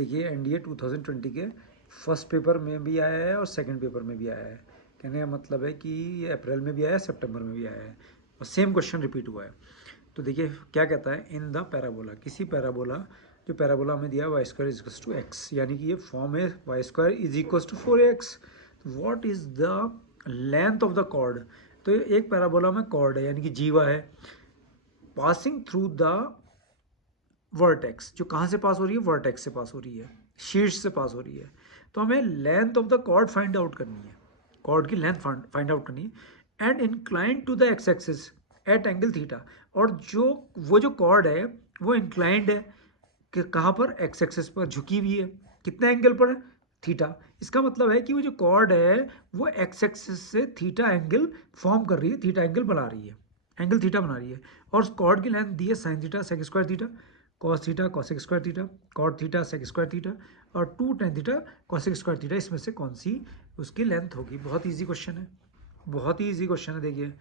देखिए एनडीए 2020 के first paper में भी आया है और सेकंड पेपर में भी आया है। कहने का मतलब है कि ये अप्रैल में भी आया है, सितंबर में भी आया है और सेम क्वेश्चन रिपीट हुआ है। तो देखिए क्या कहता है, इन द पैराबोला, किसी पैराबोला, जो पैराबोला में दिया Y square is equals to X, यानी कि ये फॉर्म है Y square is equals to 4x। What is the length of the chord. तो एक पैराबोला में कॉर्ड है यानी कि जीवा है, पासिंग थ्रू द वर्टेक्स, जो कहाँ से पास हो रही है, वर्टेक्स से पास हो रही है, शीर्ष से पास हो रही है। तो हमें length of the chord find out करनी है, कॉर्ड की लेंथ फाइंड आउट करनी है। And inclined to the X axis at angle theta, और जो कॉर्ड है वो इंक्लाइंड है कि कहाँ पर, एक्स एक्सिस पर झुकी हुई है, कितने एंगल पर, थीटा। इसका मतलब है कि वो जो कॉर्ड है वो एक्स एक्सिस से थीटा एंगल फॉर्म कर रही है, थीटा एंगल बना रही है, एंगल थीटा बना रही है। और उस कॉर्ड की लेंथ दी है sine theta sec square theta, cos theta cosec square theta, cot theta sec square theta और 2 tan theta cosec square theta. इसमें से कौन सी उसकी लेंथ होगी। बहुत ईजी क्वेश्चन है, बहुत ही ईजी क्वेश्चन है। देखिए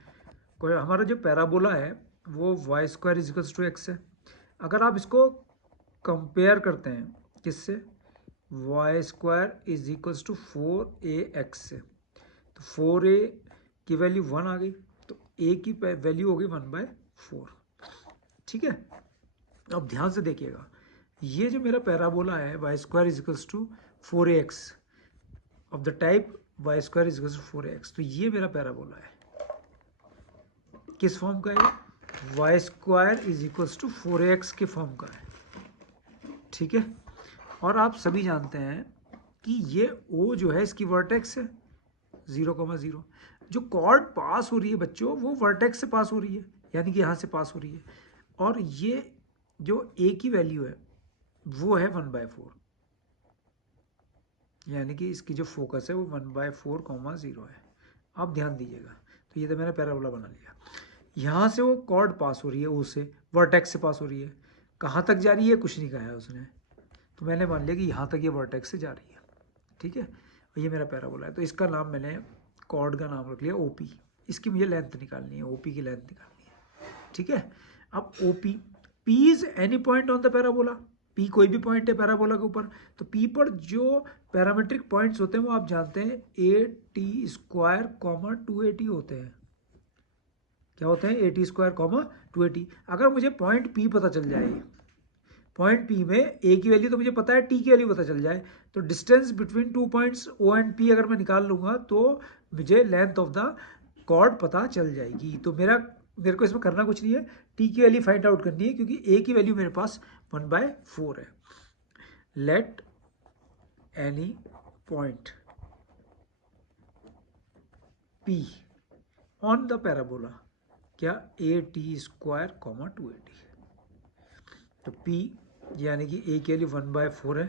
कोई हमारा जो पैराबोला है वो Y square is equals to X है। अगर आप इसको कंपेयर करते हैं किससे, Y square is equals to 4ax से, तो 4a की वैल्यू 1 आ गई, तो a की वैल्यू हो गई 1/4। ठीक है, अब ध्यान से देखिएगा, ये जो मेरा पैराबोला है Y square is equals to 4ax of the type Y square is equals to 4ax, तो ये मेरा पैराबोला है, किस फॉर्म का है, Y square is equals to 4ax के फॉर्म का है। ठीक है, और आप सभी जानते हैं कि ये O जो है इसकी वर्टेक्स है 0,0। जो कॉर्ड पास हो रही है बच्चों वो वर्टेक्स से पास हो रही है, यानी कि यहाँ से पास हो रही है। और ये जो A की वैल्यू है वो है 1/4, यानी कि इसकी जो फोकस है वो 1/4,0 है। आप ध्यान दीजिएगा, तो ये तो मैंने पैराबोला बना लिया। यहाँ से वो कॉर्ड पास हो रही है O से, वर्टेक्स से पास हो रही है, कहाँ तक जा रही है कुछ नहीं कहा है उसने, तो मैंने मान लिया कि यहाँ तक ये वर्टेक्स से जा रही है। ठीक है, और ये मेरा पैराबोला है, तो इसका नाम मैंने कॉर्ड का नाम रख लिया OP। इसकी मुझे लेंथ निकालनी है, OP की लेंथ निकालनी है। ठीक है, अब OP, P is any point on the parabola, P कोई भी पॉइंट है पैराबोला के ऊपर, तो P पर जो पैरामेट्रिक पॉइंट्स होते हैं वो आप जानते हैं AT² 280 होते हैं। क्या होते हैं, AT² 280। अगर मुझे पॉइंट P पता चल जाए, पॉइंट P में A की वैल्यू तो मुझे पता है, T की वैल्यू पता चल जाए, तो distance between 2 points O and P अगर मैं निकाल लूँगा तो मुझे लेंथ ऑफ द कॉर्ड पता चल जाएगी। तो मेरे को इसमें करना कुछ नहीं है, T की वैल्यू फाइंड आउट करनी है क्योंकि A की वैल्यू मेरे पास 1/4 है। Let any point P on the parabola, क्या, AT² 280। तो P यानी कि A की वैल्यू 1/4 है,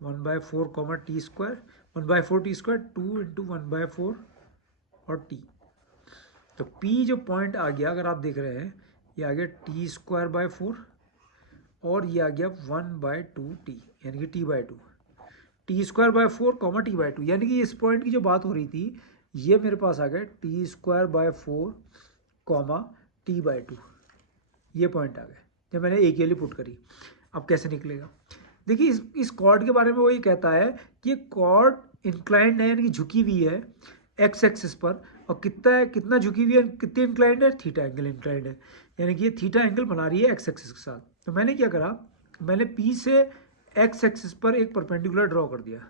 1/4 T², 1/4 T², 2 इंटू 1/4 और T। तो P जो पॉइंट आ गया, अगर आप देख रहे हैं, ये आ गया T²/4 और ये आ गया 1/2T, यानी कि T/2, T²/4 T/2, यानी कि इस पॉइंट की जो बात हो रही थी ये मेरे पास आ गया T²/4 T/2, ये पॉइंट आ गए जब मैंने एक वैल्यू पुट करी। अब कैसे निकलेगा, देखिए इस कॉर्ड के बारे में वो ये कहता है कि ये कॉर्ड इंक्लाइंड है, यानी कि झुकी हुई है एक्स एक्सिस पर, और कितना झुकी हुई है, कितनी इंक्लाइंड है, थीटा एंगल इंक्लाइंड है, यानी कि ये थीटा एंगल बना रही है एक्स एक्सिस के साथ। तो मैंने क्या करा, मैंने P से एक्स एक्सिस पर एक परपेंडिकुलर ड्रॉ कर दिया,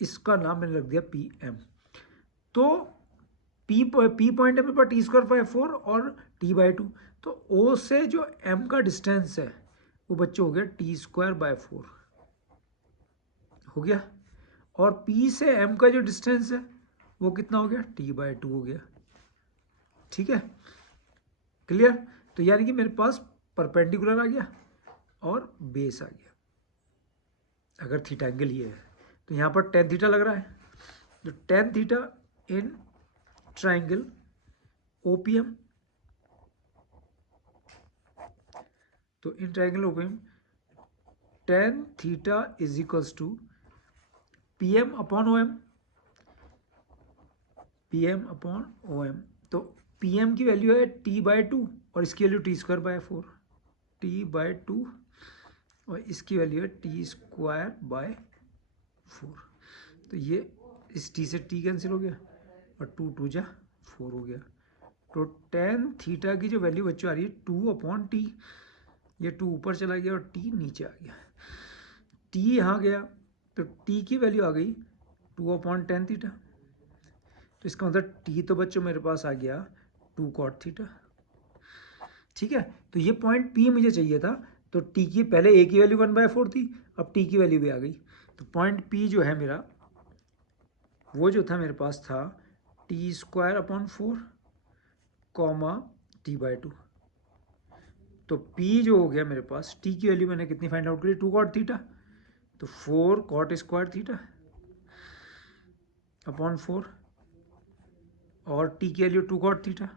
इसका नाम मैंने रख दिया PM। तो P पॉइंट है मेरे पास T²/4 और T/2, तो O से जो M का डिस्टेंस है वो बच्चों हो गया T²/4 हो गया, और P से M का जो डिस्टेंस है वो कितना हो गया, T/2 हो गया। ठीक है, क्लियर। तो यानी कि मेरे पास परपेंडिकुलर आ गया और बेस आ गया, अगर थीटा एंगल ये है तो यहाँ पर tan थीटा लग रहा है, तो tan theta in triangle OPM, तो in triangle OPM tan theta is equals to PM/OM, PM/OM। तो PM की वैल्यू है T/2 और इसकी वैल्यू T²/4, T/2 और इसकी वैल्यू है टी स्क्वायर बाय 4। तो ये इस टी से टी कैंसिल हो गया और 2 2 जा 4 हो गया। तो टेन थीटा की जो वैल्यू बच्चों आ रही है 2/t, ये 2 ऊपर चला गया और t नीचे आ गया। t यहाँ गया तो t की वैल्यू आ गई 2/tan थीटा। तो इसका मतलब t तो बच्चों मेरे पास आ गया 2 cot थीटा। ठीक है, तो ये पॉइंट P मुझे चाहिए था। तो t की पहले a की वैल्यू 1/4 थी, अब t की वैल्यू भी आ गई। तो पॉइंट P जो है मेरा, वो जो था मेरे पास था t²/4 कॉमा t/2। तो P जो हो गया मेरे पास, t की वैल्यू मैंने कितनी फाइंड आउट करी, 2 cot थीटा। तो 4 cot² थीटा अपॉन 4 और t की value 2 cot theta,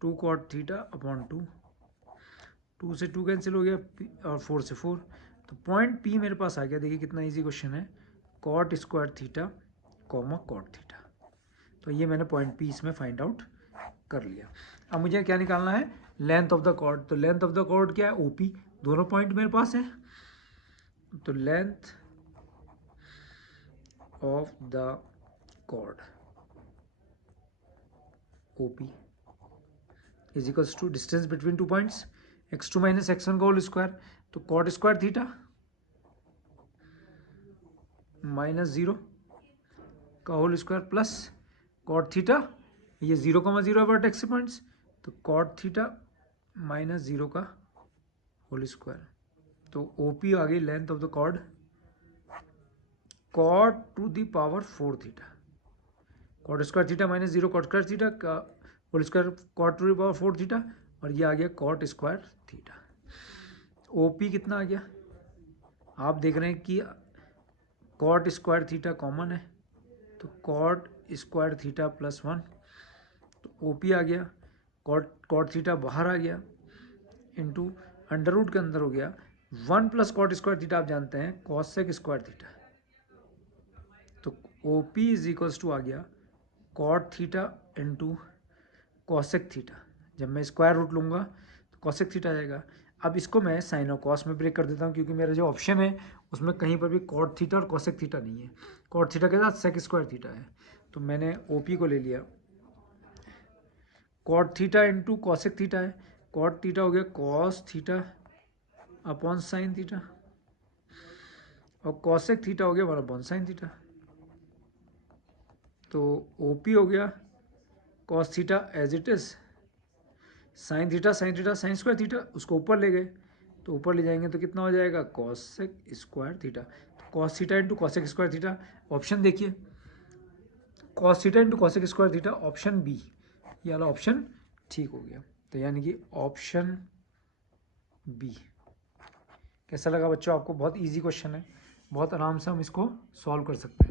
2 cot theta upon 2, 2 से 2 कैंसिल हो गया और 4 से 4। तो पॉइंट P मेरे पास आ गया। देखिए कितना इजी क्वेश्चन है, cot² theta comma cot theta. तो ये मैंने पॉइंट P इसमें फाइंड आउट कर लिया। अब मुझे क्या निकालना है, लेंथ ऑफ द कॉर्ड। तो लेंथ ऑफ द कॉर्ड क्या है, OP। दोनों पॉइंट मेरे पास है। तो length of the chord OP is equals to distance between 2 points x2 minus x1 का होल स्क्वायर। तो cot² थीटा माइनस 0 का whole square plus cot theta, ये 0,0 है वर्टेक्स से पॉइंट्स, तो cot थीटा माइनस 0 का होल स्क्वायर। तो OP आ गई length of the chord cot to the power 4 theta. cot² theta minus 0 cot² theta का whole square cot to the power 4 theta, और ये आ गया cot² थीटा। OP कितना आ गया, आप देख रहे हैं कि cot² थीटा कॉमन है, तो cot² थीटा प्लस 1, तो OP आ गया। cot थीटा बाहर आ गया इंटू अंडर रूट के अंदर हो गया 1 प्लस cot² थीटा, आप जानते हैं cosec² थीटा। तो OP इज इक्वल्स टू आ गया cot theta into cosec theta. जब मैं स्क्वायर रूट लूँगा तो cosec थीटा आ जाएगा। अब इसको मैं साइन और कॉस में ब्रेक कर देता हूँ, क्योंकि मेरा जो ऑप्शन है उसमें कहीं पर भी cot थीटा और cosec थीटा नहीं है। cot थीटा के साथ sec² थीटा है। तो मैंने OP को ले लिया, cot theta into cosec theta है, cot थीटा हो गया cos theta upon sine theta, और cosec थीटा हो गया 1/sin थीटा। तो OP हो गया cos theta as it is, sine theta sin² theta उसको ऊपर ले गए, तो ऊपर ले जाएंगे तो कितना हो जाएगा cosec² थीटा। तो cos theta into cosec² theta, option देखिए cos theta into cosec² theta, option B, ये वाला ऑप्शन ठीक हो गया। तो यानी कि ऑप्शन बी। कैसा लगा बच्चों आपको, बहुत इजी क्वेश्चन है, बहुत आराम से हम इसको सॉल्व कर सकते हैं।